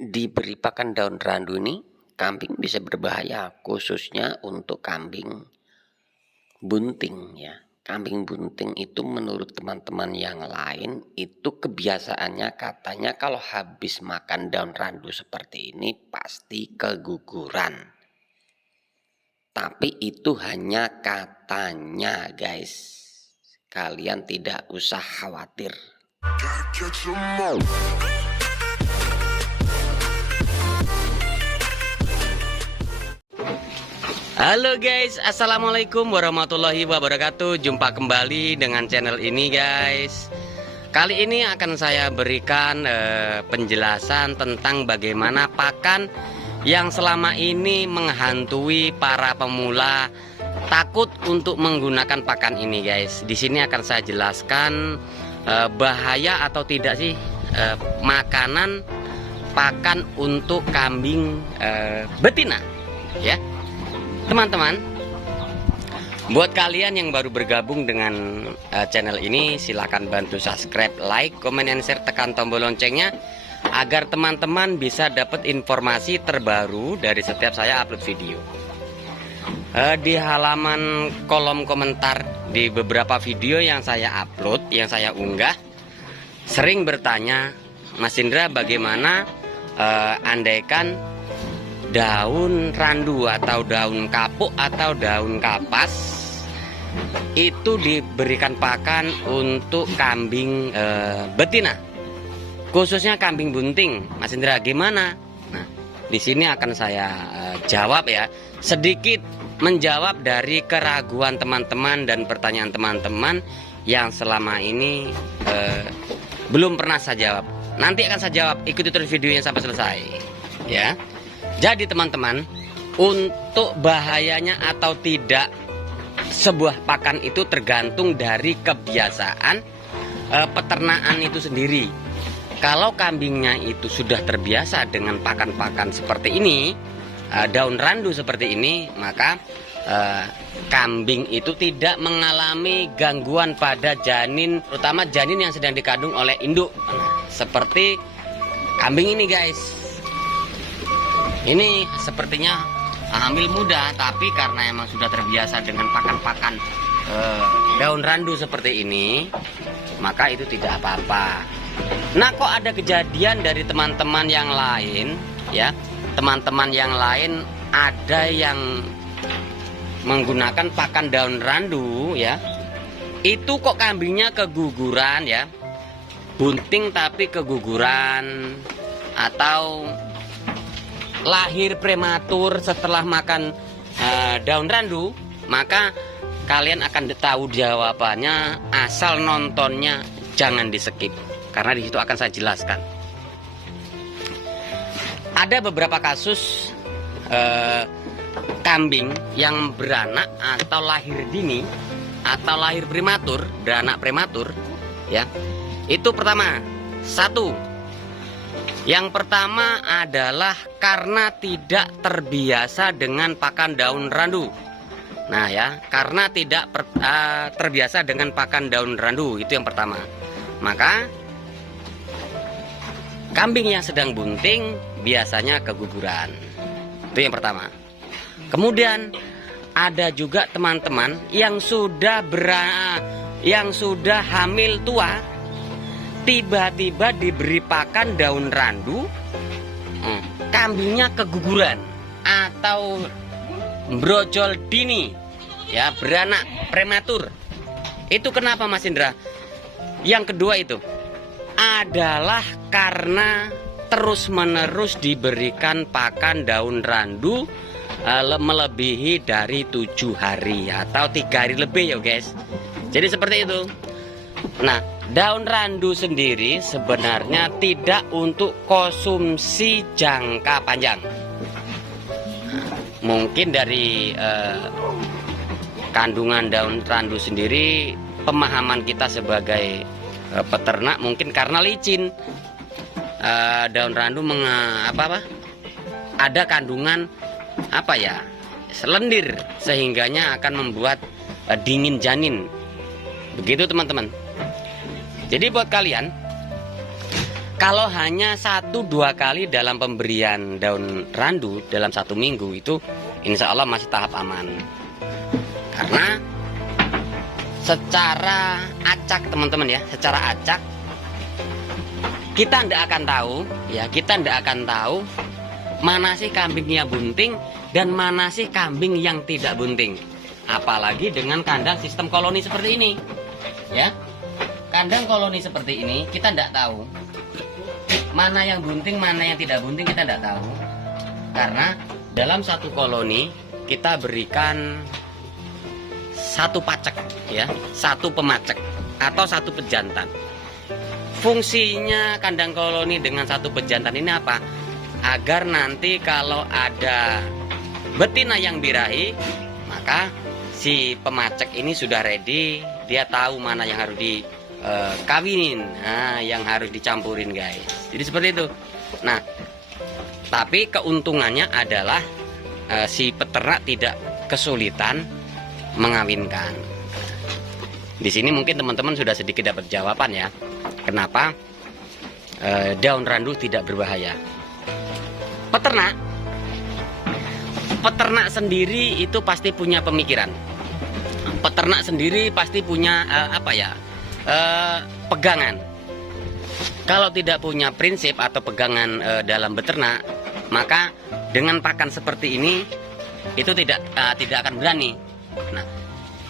diberi pakan daun randu ini, kambing bisa berbahaya, khususnya untuk kambing bunting ya. Kambing bunting itu menurut teman-teman yang lain itu kebiasaannya katanya kalau habis makan daun randu seperti ini pasti keguguran. Tapi itu hanya katanya guys. Kalian tidak usah khawatir. Halo guys, assalamualaikum warahmatullahi wabarakatuh. Jumpa kembali dengan channel ini guys. Kali ini akan saya berikan penjelasan tentang bagaimana pakan yang selama ini menghantui para pemula takut untuk menggunakan pakan ini guys. Di sini akan saya jelaskan bahaya atau tidak sih makanan pakan untuk kambing betina ya. Teman-teman, buat kalian yang baru bergabung dengan channel ini, silahkan bantu subscribe, like, comment, and share, tekan tombol loncengnya agar teman-teman bisa dapat informasi terbaru dari setiap saya upload video. Di halaman kolom komentar di beberapa video yang saya upload, yang saya unggah, sering bertanya, Mas Indra, bagaimana andaikan daun randu atau daun kapuk atau daun kapas itu diberikan pakan untuk kambing betina, khususnya kambing bunting. Mas Indra, gimana? Nah, di sini akan saya jawab ya, sedikit menjawab dari keraguan teman-teman dan pertanyaan teman-teman yang selama ini belum pernah saya jawab. Nanti akan saya jawab, ikuti terus videonya sampai selesai ya. Jadi teman-teman, untuk bahayanya atau tidak sebuah pakan itu tergantung dari kebiasaan peternakan itu sendiri. Kalau kambingnya itu sudah terbiasa dengan pakan-pakan seperti ini, daun randu seperti ini, maka kambing itu tidak mengalami gangguan pada janin, terutama janin yang sedang dikandung oleh induk. Seperti kambing ini guys. Ini sepertinya hamil muda, tapi karena emang sudah terbiasa dengan pakan-pakan daun randu seperti ini, maka itu tidak apa-apa. Nah, kok ada kejadian dari teman-teman yang lain ya, teman-teman yang lain ada yang menggunakan pakan daun randu ya, itu kok kambingnya keguguran ya, bunting tapi keguguran, atau lahir prematur setelah makan daun randu, maka kalian akan tahu jawabannya, asal nontonnya jangan di skip, karena di situ akan saya jelaskan. Ada beberapa kasus kambing yang beranak atau lahir dini atau lahir prematur, beranak prematur ya. Itu pertama, satu, yang pertama adalah karena tidak terbiasa dengan pakan daun randu. Nah ya, karena tidak terbiasa dengan pakan daun randu, itu yang pertama. Maka kambing yang sedang bunting biasanya keguguran. Itu yang pertama. Kemudian ada juga teman-teman yang sudah hamil tua, tiba-tiba diberi pakan daun randu, kambingnya keguguran atau brojol dini ya, beranak prematur. Itu kenapa Mas Indra? Yang kedua itu adalah karena terus-menerus diberikan pakan daun randu melebihi dari 7 hari atau 3 hari lebih ya guys. Jadi seperti itu. Nah, daun randu sendiri sebenarnya tidak untuk konsumsi jangka panjang. Mungkin dari kandungan daun randu sendiri, pemahaman kita sebagai peternak mungkin karena licin, daun randu ada kandungan selendir, sehingganya akan membuat dingin janin. Begitu teman-teman. Jadi buat kalian Kalau hanya 1-2 kali dalam pemberian daun randu dalam 1 minggu itu insya Allah masih tahap aman. Karena secara acak teman-teman ya, secara acak kita tidak akan tahu ya, kita tidak akan tahu mana sih kambingnya bunting dan mana sih kambing yang tidak bunting. Apalagi dengan kandang sistem koloni seperti ini ya. Kandang koloni seperti ini kita tidak tahu mana yang bunting, mana yang tidak bunting, kita tidak tahu. Karena dalam satu koloni kita berikan 1 pacek ya, 1 pemacek atau 1 pejantan. Fungsinya kandang koloni dengan 1 pejantan ini apa? Agar nanti kalau ada betina yang birahi, maka si pemacek ini sudah ready, dia tahu mana yang harus dikawinin, yang harus dicampurin guys. Jadi seperti itu. Nah, tapi keuntungannya adalah si peternak tidak kesulitan mengawinkan. Di sini mungkin teman-teman sudah sedikit dapat jawaban ya, kenapa daun randu tidak berbahaya. Peternak sendiri itu pasti punya pemikiran. Peternak sendiri pasti punya pegangan. Kalau tidak punya prinsip atau pegangan dalam beternak, maka dengan pakan seperti ini itu tidak akan berani. Nah,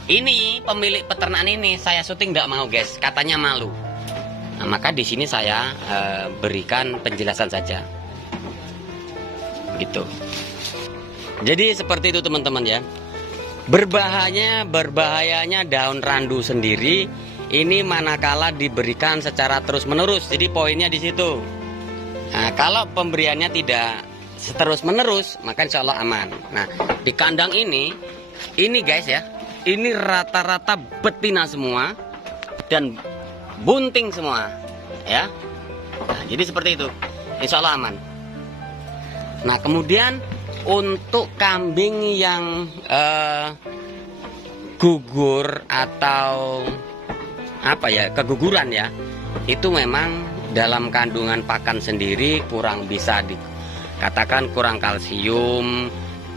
ini pemilik peternakan ini saya syuting tidak mau guys, katanya malu. Nah, maka di sini saya berikan penjelasan saja, gitu. Jadi seperti itu teman-teman ya. Berbahayanya daun randu sendiri ini manakala diberikan secara terus-menerus. Jadi poinnya di situ. Nah, kalau pemberiannya tidak terus-menerus, maka insya Allah aman. Nah, di kandang ini guys ya, ini rata-rata betina semua dan bunting semua, ya. Nah, jadi seperti itu, insya Allah aman. Nah, kemudian untuk kambing yang gugur atau keguguran ya, itu memang dalam kandungan pakan sendiri kurang, bisa dikatakan kurang kalsium,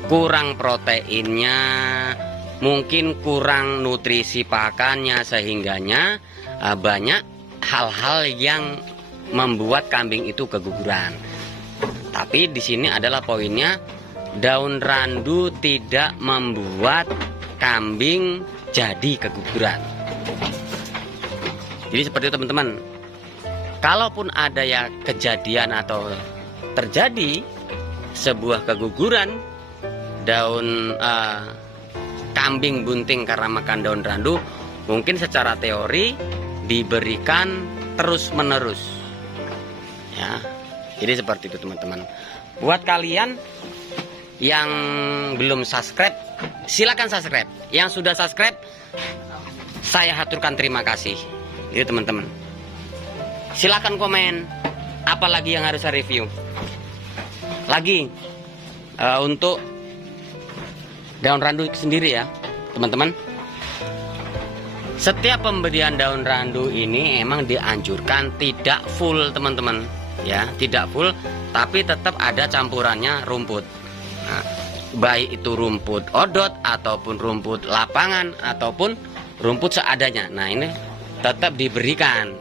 kurang proteinnya, mungkin kurang nutrisi pakannya, sehingganya banyak hal-hal yang membuat kambing itu keguguran. Tapi di sini adalah poinnya, daun randu tidak membuat kambing jadi keguguran. Jadi seperti itu teman-teman. Kalaupun ada ya kejadian atau terjadi sebuah keguguran daun kambing bunting karena makan daun randu, mungkin secara teori diberikan terus menerus ya. Jadi seperti itu teman-teman. Buat kalian yang belum subscribe, silakan subscribe. Yang sudah subscribe, saya haturkan terima kasih. Itu teman-teman. Silakan komen apalagi yang harus saya review lagi untuk daun randu sendiri ya teman-teman. Setiap pemberian daun randu ini emang dianjurkan tidak full teman-teman ya, tidak full, tapi tetap ada campurannya rumput. Nah, baik itu rumput odot ataupun rumput lapangan ataupun rumput seadanya. Nah, ini tetap diberikan.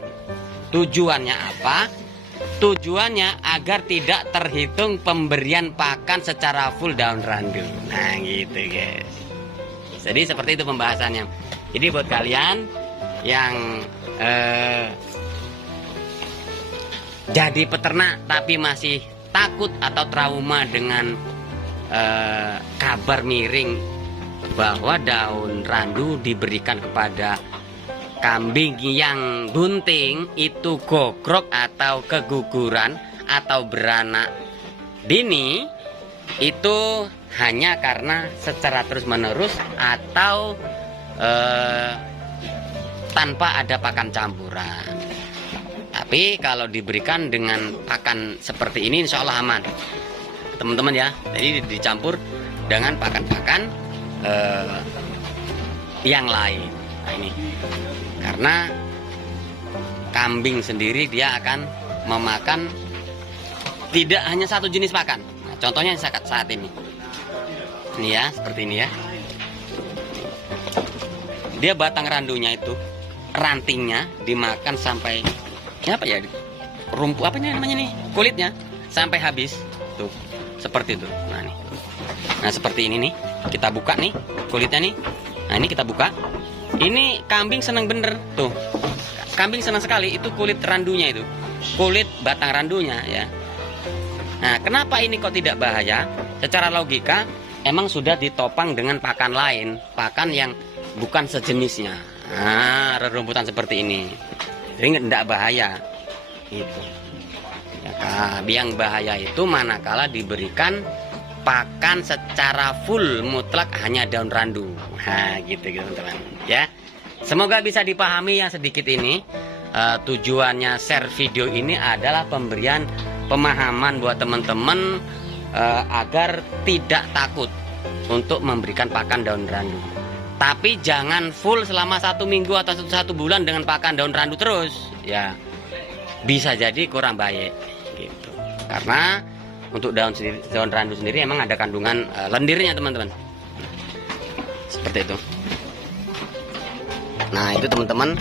Tujuannya apa? Tujuannya agar tidak terhitung pemberian pakan secara full daun randu. Nah gitu guys. Jadi seperti itu pembahasannya. Jadi buat kalian yang jadi peternak tapi masih takut atau trauma dengan kabar miring bahwa daun randu diberikan kepada kambing yang bunting itu gogrok atau keguguran atau beranak dini, itu hanya karena secara terus menerus atau tanpa ada pakan campuran. Tapi kalau diberikan dengan pakan seperti ini insya Allah aman teman-teman ya. Jadi dicampur dengan pakan-pakan yang lain. Nah, ini karena kambing sendiri dia akan memakan tidak hanya satu jenis pakan. Nah, contohnya saat ini. Ini ya, seperti ini ya. Dia batang randunya itu, rantingnya dimakan sampai apa ya? Rumput apa namanya nih? Kulitnya sampai habis. Tuh, seperti itu. Nah, seperti ini nih. Kita buka nih kulitnya nih. Nah, ini kita buka. Ini kambing senang bener tuh. Kambing senang sekali itu kulit randunya itu. Kulit batang randunya ya. Nah, kenapa ini kok tidak bahaya? Secara logika emang sudah ditopang dengan pakan lain, pakan yang bukan sejenisnya. Nah, rerumputan seperti ini. Jadi tidak bahaya. Gitu. Ya, yang bahaya itu manakala diberikan pakan secara full mutlak hanya daun randu. Nah, gitu teman-teman. Ya, semoga bisa dipahami yang sedikit ini. Tujuannya share video ini adalah pemberian pemahaman buat teman-teman agar tidak takut untuk memberikan pakan daun randu. Tapi jangan full selama 1 minggu atau 1 bulan dengan pakan daun randu terus. Ya, bisa jadi kurang baik. Gitu. Karena untuk daun randu sendiri emang ada kandungan lendirnya teman-teman. Seperti itu. Nah, itu teman-teman.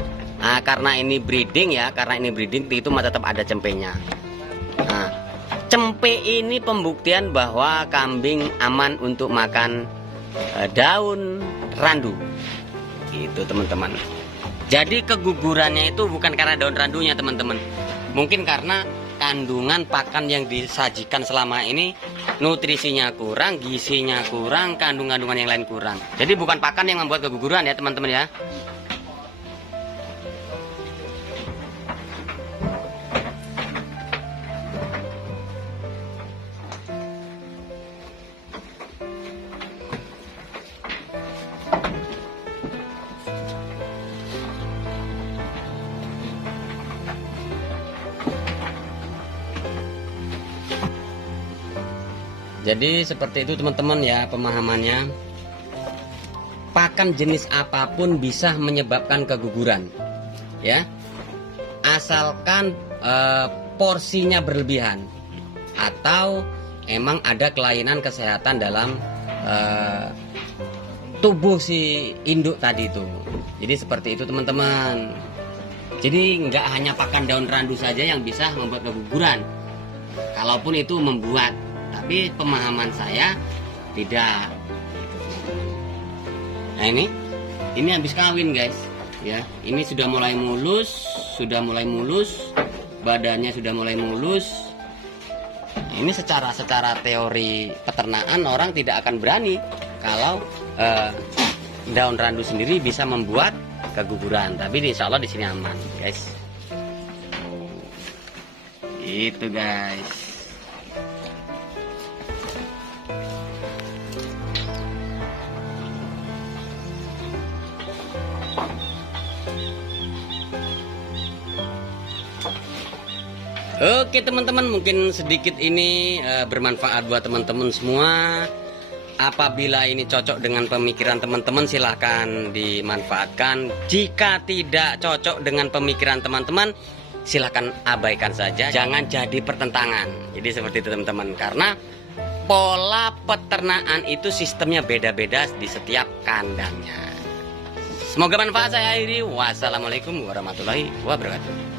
Nah, karena ini breeding ya, itu tetap ada cempenya. Nah, cempe ini pembuktian bahwa kambing aman untuk makan daun randu. Gitu teman-teman. Jadi kegugurannya itu bukan karena daun randunya teman-teman. Mungkin karena kandungan pakan yang disajikan selama ini nutrisinya kurang, gizinya kurang, kandungan yang lain kurang. Jadi bukan pakan yang membuat keguguran ya teman-teman ya. Jadi seperti itu teman-teman ya pemahamannya. Pakan jenis apapun bisa menyebabkan keguguran, ya. Asalkan porsinya berlebihan atau emang ada kelainan kesehatan dalam tubuh si induk tadi itu. Jadi seperti itu teman-teman. Jadi nggak hanya pakan daun randu saja yang bisa membuat keguguran. Kalaupun itu membuat, tapi pemahaman saya tidak. Nah, ini habis kawin guys ya. Ini sudah mulai mulus, badannya sudah mulai mulus. Ini secara teori peternakan orang tidak akan berani kalau daun randu sendiri bisa membuat keguguran. Tapi insya Allah di sini aman guys. Itu guys. Oke teman-teman, mungkin sedikit ini bermanfaat buat teman-teman semua. Apabila ini cocok dengan pemikiran teman-teman silahkan dimanfaatkan. Jika tidak cocok dengan pemikiran teman-teman silahkan abaikan saja. Jangan jadi pertentangan. Jadi seperti itu teman-teman. Karena pola peternakan itu sistemnya beda-beda di setiap kandangnya. Semoga manfaat. Saya akhiri. Wassalamualaikum warahmatullahi wabarakatuh.